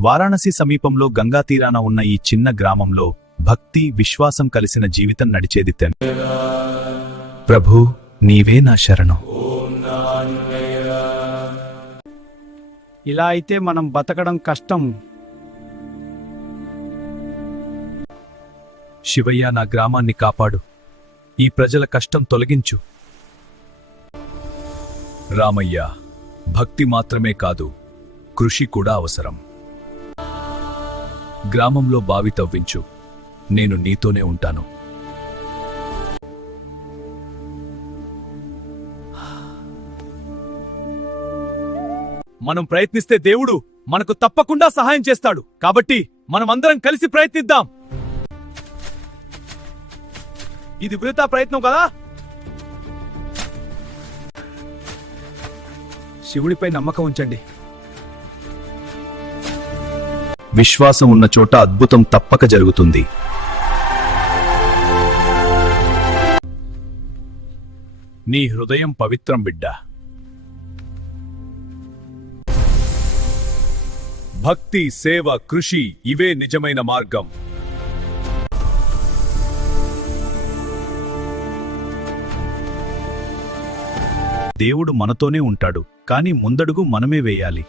వారాణసి సమీపంలో గంగా తీరాన ఉన్న ఈ చిన్న గ్రామంలో భక్తి విశ్వాసం కలిసిన జీవితం నడిచేది. ప్రభూ, నీవే నా శరణం. ఇలా అయితే మనం బతకడం కష్టం. శివయ్య, నా గ్రామాన్ని కాపాడు. ఈ ప్రజల కష్టం తొలగించు. రామయ్య, భక్తి మాత్రమే కాదు, కృషి కూడా అవసరం. గ్రామంలో బావి తవ్వించు. నేను నీతోనే ఉంటాను. మనం ప్రయత్నిస్తే దేవుడు మనకు తప్పకుండా సహాయం చేస్తాడు. కాబట్టి మనమందరం కలిసి ప్రయత్నిద్దాం. ఇది వృథా ప్రయత్నం కదా? శివుడిపై నమ్మకం ఉంచండి. విశ్వాసం ఉన్న చోట అద్భుతం తప్పక జరుగుతుంది. నీ హృదయం పవిత్రం బిడ్డా. భక్తి, సేవ, కృషి ఇవే నిజమైన మార్గం. దేవుడు మనతోనే ఉంటాడు, కానీ ముందడుగు మనమే వేయాలి.